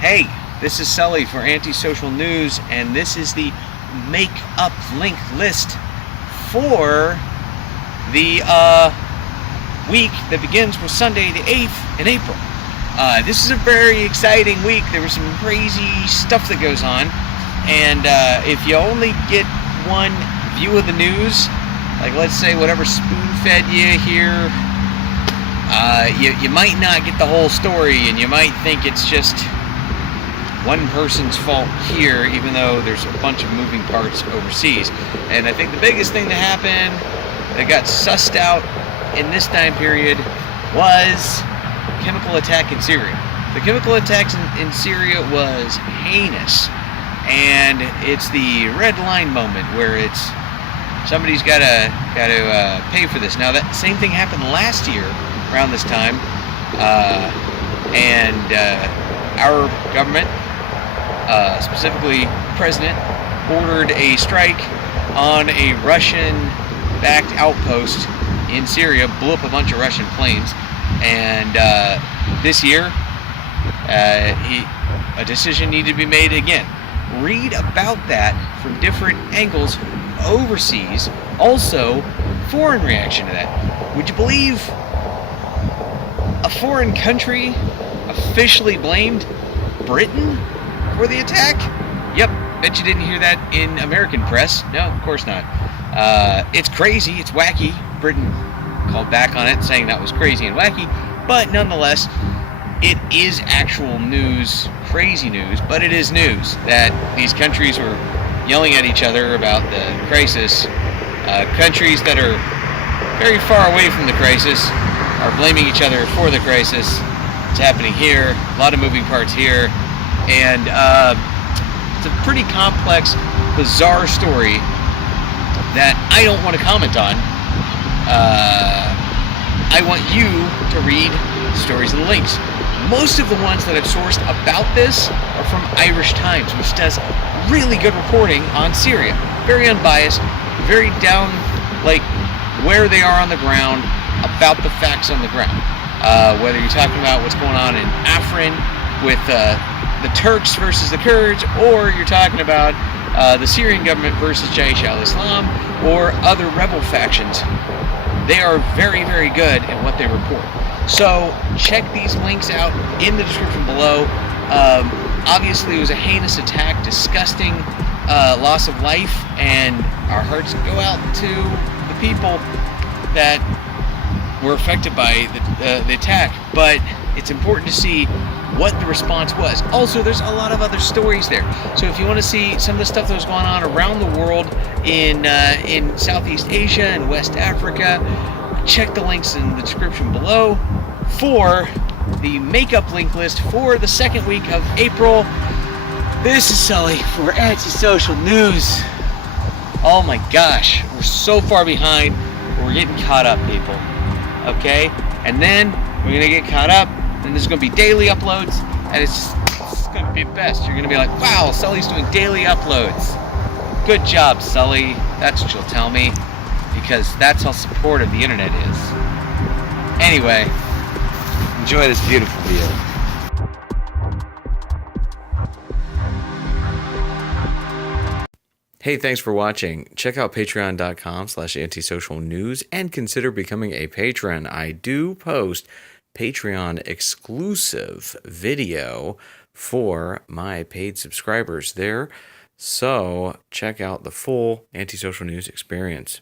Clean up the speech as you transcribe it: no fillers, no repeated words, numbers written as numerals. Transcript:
Hey, this is Sully for Antisocial News, and this is the make-up link list for the week that begins with Sunday the 8th in April. This is a very exciting week. There was some crazy stuff that goes on, and if you only get one view of the news, like let's say whatever spoon-fed you here, you might not get the whole story, and you might think it's just one person's fault here, even though there's a bunch of moving parts overseas. And I think the biggest thing that happened that got sussed out in this time period was chemical attack in Syria. The chemical attacks in Syria was heinous, and it's the red line moment where it's somebody's got to pay for this. Now that same thing happened last year around this time, and our government, specifically the president, ordered a strike on a Russian-backed outpost in Syria, blew up a bunch of Russian planes, and this year a decision needed to be made again. Read about that from different angles overseas, also foreign reaction to that. Would you believe a foreign country officially blamed Britain for the attack? Yep, bet you didn't hear that in American press. No, of course not. It's crazy, it's wacky. Britain called back on it, saying that was crazy and wacky, but nonetheless, it is actual news, crazy news, but it is news that these countries were yelling at each other about the crisis. Countries that are very far away from the crisis are blaming each other for the crisis. It's happening here, a lot of moving parts here, and it's a pretty complex, bizarre story that I don't want to comment on. I want you to read stories and links. Most of the ones that I've sourced about this are from Irish Times, which does really good reporting on Syria. Very unbiased, very down, like where they are on the ground, about the facts on the ground. Whether you're talking about what's going on in Afrin with the Turks versus the Kurds, or you're talking about the Syrian government versus Jaish al-Islam, or other rebel factions. They are very, very good at what they report. So check these links out in the description below. Obviously, it was a heinous attack, disgusting loss of life, and our hearts go out to the people that were affected by the attack. But it's important to see what the response was. Also, there's a lot of other stories there. So if you want to see some of the stuff that was going on around the world in Southeast Asia and West Africa, check the links in the description below for the makeup link list for the second week of April. This is Sully for Antisocial News. Oh my gosh, we're so far behind. We're getting caught up, people. Okay? And then we're going to get caught up, and there's going to be daily uploads, and it's going to be the best. You're going to be like, wow, Sully's doing daily uploads. Good job, Sully. That's what you'll tell me, because that's how supportive the internet is. Anyway, enjoy this beautiful view. Hey, thanks for watching. Check out patreon.com/antisocialnews and consider becoming a patron. I do post Patreon exclusive video for my paid subscribers there. So check out the full Antisocial News experience.